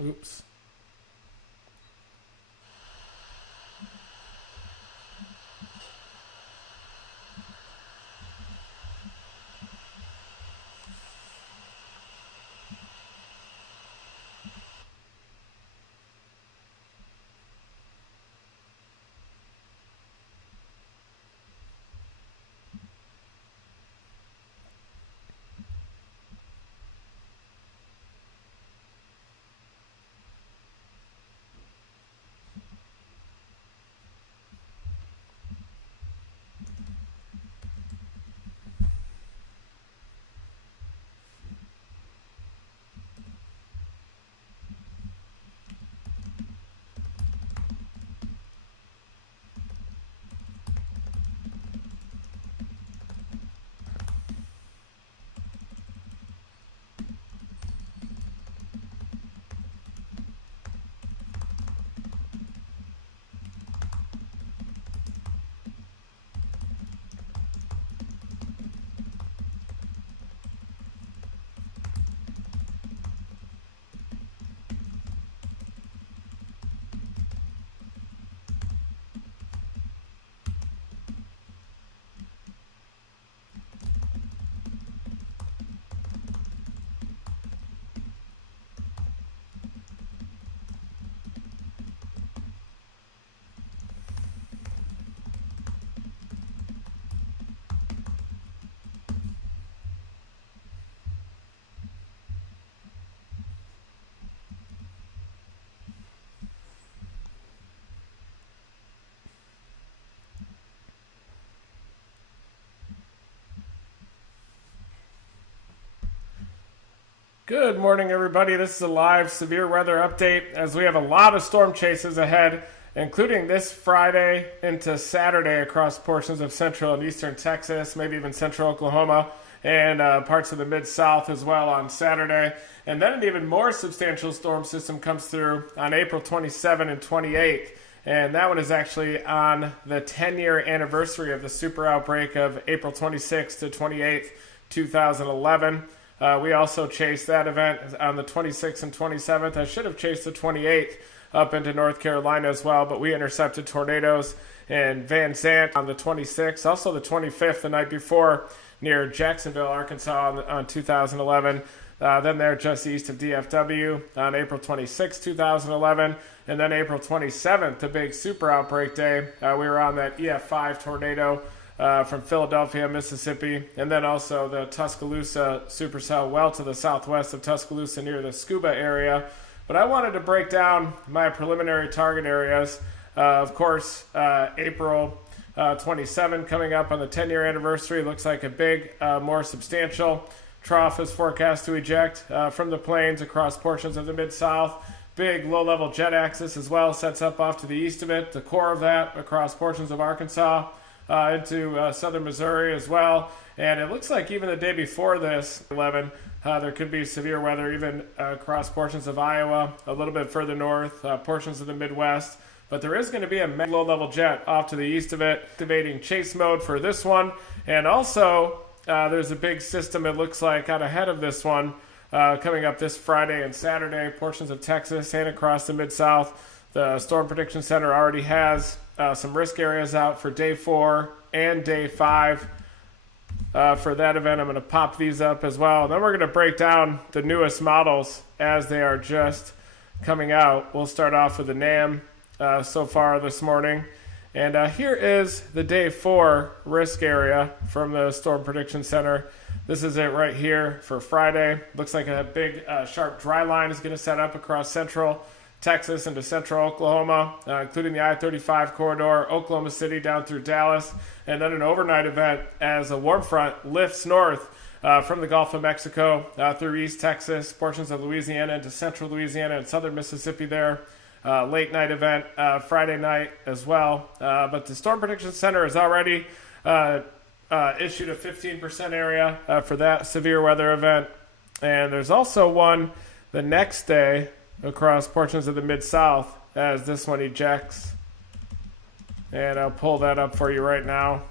Oops. Good morning, everybody. This is a live severe weather update as we have a lot of storm chases ahead, including this Friday into Saturday across portions of central and eastern Texas, maybe even central Oklahoma, and parts of the mid-south as well on Saturday. And then an even more substantial storm system comes through on April 27 and 28. And that one is actually on the 10-year anniversary of the super outbreak of April 26th to 28th, 2011. We also chased that event on the 26th and 27th. I should have chased the 28th up into North Carolina as well, but we intercepted tornadoes in Van Zant on the 26th. Also the 25th, the night before, near Jacksonville, Arkansas on 2011. Then they're just east of DFW on April 26, 2011. And then April 27th, the big super outbreak day, we were on that EF5 tornado from Philadelphia, Mississippi, and then also the Tuscaloosa supercell well to the southwest of Tuscaloosa near the Scuba area. But I wanted to break down my preliminary target areas. Of course, April 27 coming up on the 10-year anniversary. Looks like a big, more substantial trough is forecast to eject from the plains across portions of the Mid-South. Big low-level jet axis as well sets up off to the east of it. The core of that across portions of Arkansas into southern Missouri as well. And it looks like even the day before this, 11, there could be severe weather even across portions of Iowa, a little bit further north, portions of the Midwest. But there is going to be a low-level jet off to the east of it, activating chase mode for this one. And also, there's a big system, it looks like, out ahead of this one, coming up this Friday and Saturday, portions of Texas and across the Mid-South. The Storm Prediction Center already has some risk areas out for day 4 and day 5. For that event, I'm going to pop these up as well. Then we're going to break down the newest models as they are just coming out. We'll start off with the NAM so far this morning. And here is the day 4 risk area from the Storm Prediction Center. This is it right here for Friday. Looks like a big sharp dry line is going to set up across central Texas into central Oklahoma, including the I-35 corridor, Oklahoma City down through Dallas, and then an overnight event as a warm front lifts north from the Gulf of Mexico through East Texas, portions of Louisiana into central Louisiana and southern Mississippi there. Late night event Friday night as well. But the Storm Prediction Center has already issued a 15% area for that severe weather event. And there's also one the next day across portions of the Mid-South as this one ejects. And I'll pull that up for you right now.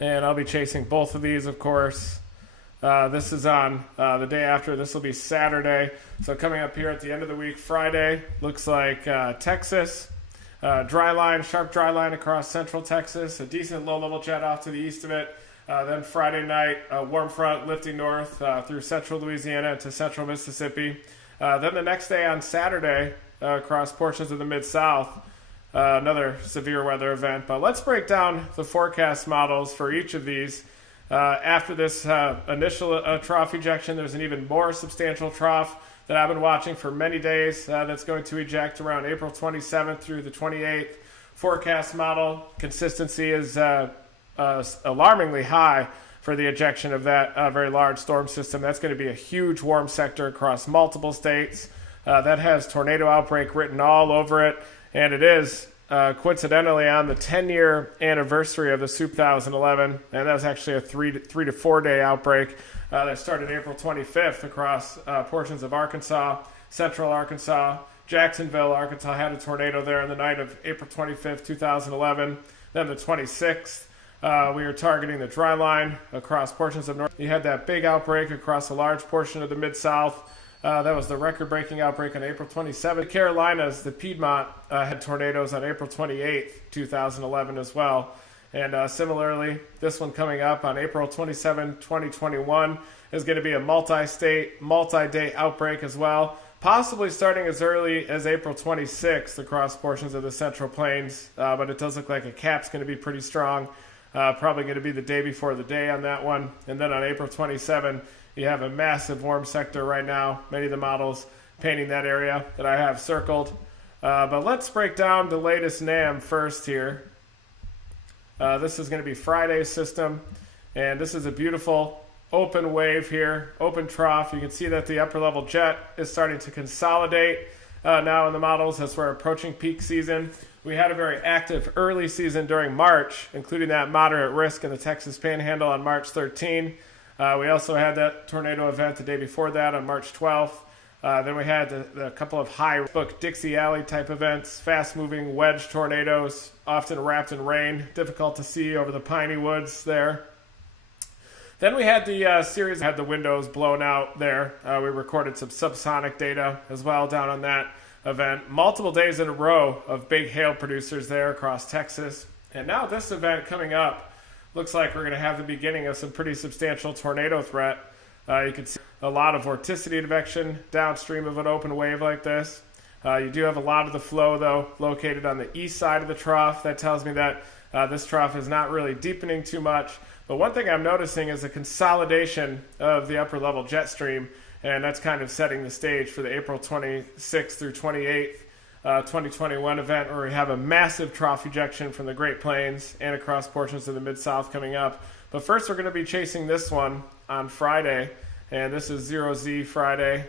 And I'll be chasing both of these, of course. This is on the day after. This will be Saturday. So coming up here at the end of the week, Friday, looks like Texas. Dry line, sharp dry line across central Texas. A decent low-level jet off to the east of it. Then Friday night, a warm front lifting north through central Louisiana to central Mississippi. Then the next day on Saturday, across portions of the Mid-South, another severe weather event. But let's break down the forecast models for each of these. After this initial trough ejection, there's an even more substantial trough that I've been watching for many days that's going to eject around April 27th through the 28th. Forecast model consistency is alarmingly high for the ejection of that very large storm system. That's going to be a huge warm sector across multiple states. That has tornado outbreak written all over it, and it is coincidentally on the 10-year anniversary of the Super 2011, and that was actually a 3 to 4 day outbreak that started April 25th across portions of Arkansas, central Arkansas. Jacksonville, Arkansas had a tornado there on the night of April 25th, 2011. Then the 26th, we were targeting the dry line across portions of North. You had that big outbreak across a large portion of the Mid-South. That was the record-breaking outbreak on April 27th. The Carolinas, the Piedmont, had tornadoes on April 28th, 2011 as well. And similarly, this one coming up on April 27, 2021 is going to be a multi-state, multi-day outbreak as well, possibly starting as early as April 26th across portions of the Central Plains. But it does look like a cap's going to be pretty strong. Probably going to be the day before the day on that one. And then on April 27, you have a massive warm sector right now. Many of the models painting that area that I have circled. But let's break down the latest NAM first here. This is going to be Friday's system. And this is a beautiful open wave here, open trough. You can see that the upper level jet is starting to consolidate now in the models as we're approaching peak season. We had a very active early season during March, including that moderate risk in the Texas Panhandle on March 13. We also had that tornado event the day before that on March 12th. Then we had a couple of high-book Dixie Alley type events, fast-moving wedge tornadoes, often wrapped in rain, difficult to see over the piney woods there. Then we had the series that had the windows blown out there. We recorded some subsonic data as well down on that event. Multiple days in a row of big hail producers there across Texas. And now this event coming up looks like we're going to have the beginning of some pretty substantial tornado threat. You can see a lot of vorticity advection downstream of an open wave like this. You do have a lot of the flow, though, located on the east side of the trough. That tells me that this trough is not really deepening too much. But one thing I'm noticing is a consolidation of the upper level jet stream, and that's kind of setting the stage for the April 26th through 28th 2021 event, where we have a massive trough ejection from the Great Plains and across portions of the Mid-South coming up. But first we're going to be chasing this one on Friday, and this is 0Z Friday.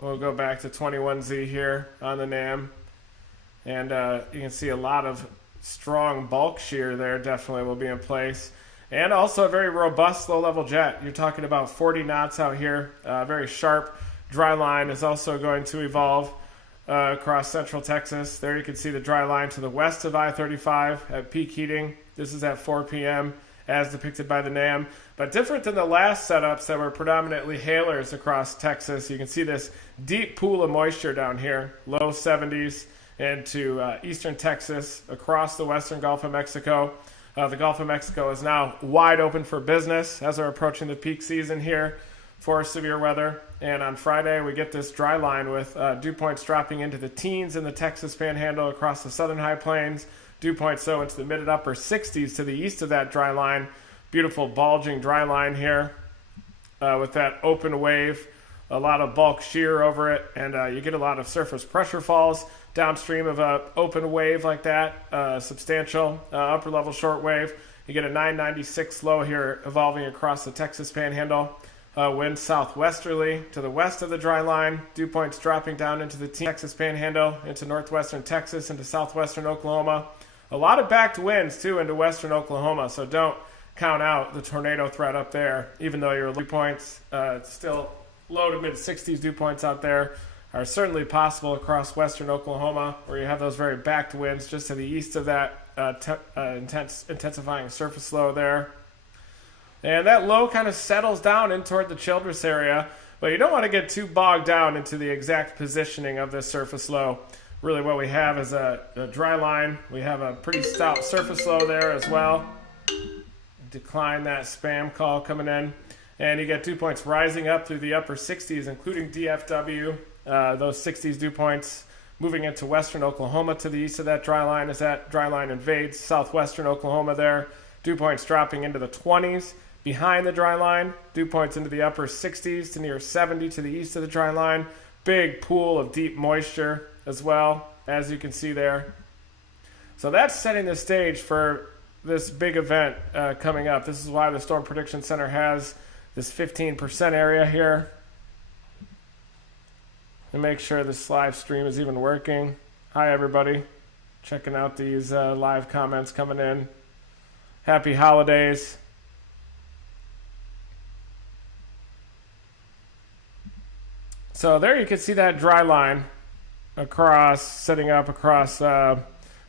We'll go back to 21Z here on the NAM, and you can see a lot of strong bulk shear there definitely will be in place. And also a very robust low-level jet. You're talking about 40 knots out here. Very sharp dry line is also going to evolve across central Texas. There you can see the dry line to the west of I-35 at peak heating. This is at 4 p.m. as depicted by the NAM. But different than the last setups that were predominantly hailers across Texas, you can see this deep pool of moisture down here, low 70s into eastern Texas, across the western Gulf of Mexico. The Gulf of Mexico is now wide open for business as we're approaching the peak season here for severe weather. And on Friday, we get this dry line with dew points dropping into the teens in the Texas Panhandle across the southern high plains. Dew points, so into the mid and upper 60s to the east of that dry line. Beautiful bulging dry line here with that open wave. A lot of bulk shear over it, and you get a lot of surface pressure falls downstream of an open wave like that, substantial upper level short wave. You get a 996 low here evolving across the Texas Panhandle. Wind southwesterly to the west of the dry line. Dew points dropping down into the Texas Panhandle, into northwestern Texas, into southwestern Oklahoma. A lot of backed winds, too, into western Oklahoma, so don't count out the tornado threat up there, even though your dew points still low to mid-60s dew points out there are certainly possible across western Oklahoma, where you have those very backed winds just to the east of that intensifying surface low there. And that low kind of settles down in toward the Childress area, but you don't want to get too bogged down into the exact positioning of this surface low. Really what we have is a dry line. We have a pretty stout surface low there as well. Decline that spam call coming in. And you get dew points rising up through the upper 60s, including DFW. Those 60s dew points moving into western Oklahoma to the east of that dry line as that dry line invades southwestern Oklahoma there. Dew points dropping into the 20s behind the dry line. Dew points into the upper 60s to near 70 to the east of the dry line. Big pool of deep moisture as well, as you can see there. So that's setting the stage for this big event coming up. This is why the Storm Prediction Center has this 15% area here. And make sure this live stream is even working. Hi, everybody. Checking out these live comments coming in. Happy holidays. So there you can see that dry line setting up across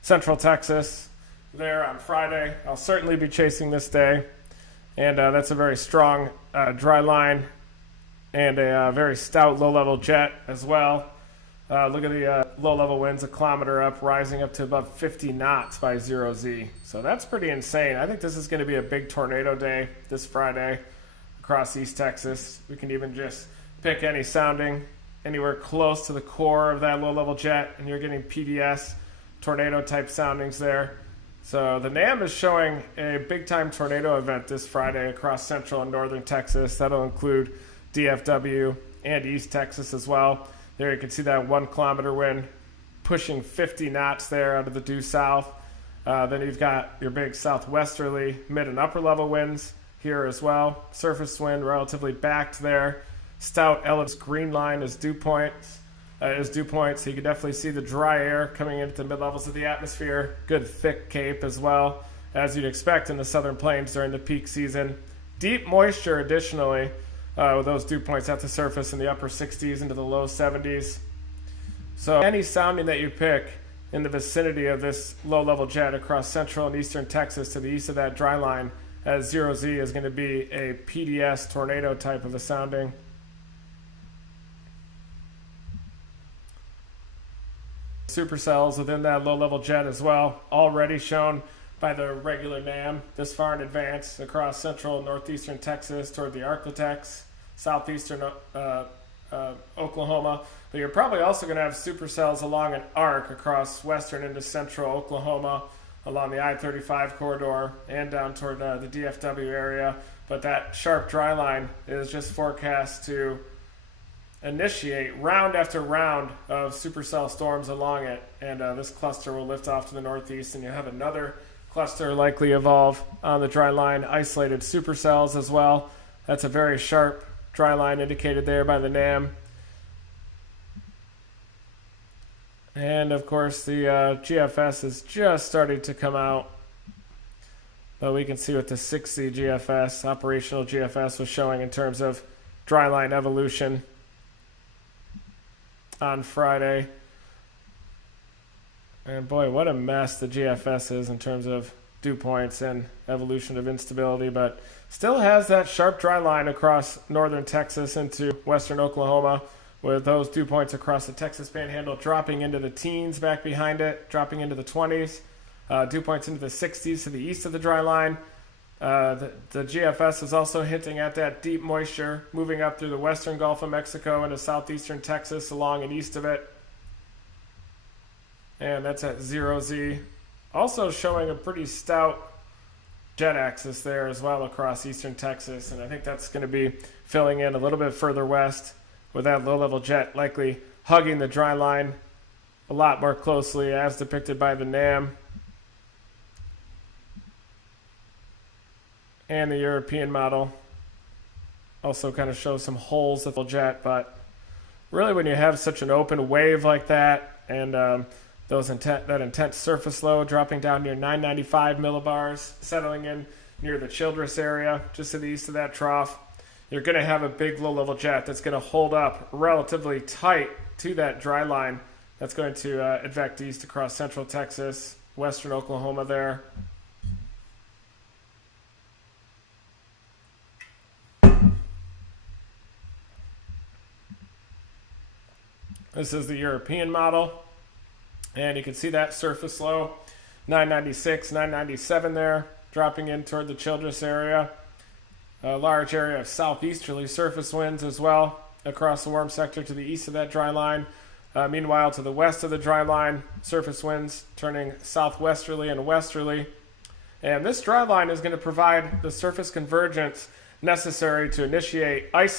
central Texas there on Friday. I'll certainly be chasing this day. And that's a very strong dry line and a very stout low-level jet as well. Look at the low-level winds, a kilometer up, rising up to above 50 knots by 0Z. So that's pretty insane. I think this is going to be a big tornado day this Friday across East Texas. We can even just pick any sounding anywhere close to the core of that low-level jet, and you're getting PDS tornado-type soundings there. So the NAM is showing a big-time tornado event this Friday across central and northern Texas. That'll include DFW and East Texas as well. There you can see that 1 kilometer wind pushing 50 knots there out of the due south. Then you've got your big southwesterly mid and upper level winds here as well. Surface wind relatively backed there. Stout ellipse green line is dew points. So you can definitely see the dry air coming into the mid-levels of the atmosphere. Good thick cape as well, as you'd expect in the southern plains during the peak season. Deep moisture additionally, with those dew points at the surface in the upper 60s into the low 70s. So any sounding that you pick in the vicinity of this low-level jet across central and eastern Texas to the east of that dry line as 0Z is going to be a PDS tornado type of a sounding. Supercells within that low-level jet as well, already shown by the regular NAM this far in advance across central and northeastern Texas toward the Arklatex, southeastern Oklahoma. But you're probably also going to have supercells along an arc across western into central Oklahoma, along the I-35 corridor and down toward the DFW area. But that sharp dry line is just forecast to initiate round after round of supercell storms along it, and this cluster will lift off to the northeast, and you'll have another cluster likely evolve on the dry line, isolated supercells as well. That's a very sharp dry line indicated there by the NAM. And of course the GFS is just starting to come out, but we can see what the 6Z GFS, operational GFS, was showing in terms of dry line evolution on Friday. And boy, what a mess the GFS is in terms of dew points and evolution of instability, but still has that sharp dry line across northern Texas into western Oklahoma, with those dew points across the Texas Panhandle dropping into the teens back behind it, dropping into the 20s, dew points into the 60s to the east of the dry line. The GFS is also hinting at that deep moisture moving up through the western Gulf of Mexico into southeastern Texas along and east of it. And that's at 0Z. Also showing a pretty stout jet axis there as well across eastern Texas. And I think that's going to be filling in a little bit further west with that low-level jet likely hugging the dry line a lot more closely as depicted by the NAM. And the European model also kind of shows some holes of the jet, but really when you have such an open wave like that and that intense surface low dropping down near 995 millibars, settling in near the Childress area, just to the east of that trough, you're going to have a big low-level jet that's going to hold up relatively tight to that dry line that's going to advect east across central Texas, western Oklahoma there. This is the European model. And you can see that surface low, 996, 997 there, dropping in toward the Childress area. A large area of southeasterly surface winds as well across the warm sector to the east of that dry line. Meanwhile, to the west of the dry line, surface winds turning southwesterly and westerly. And this dry line is going to provide the surface convergence necessary to initiate ice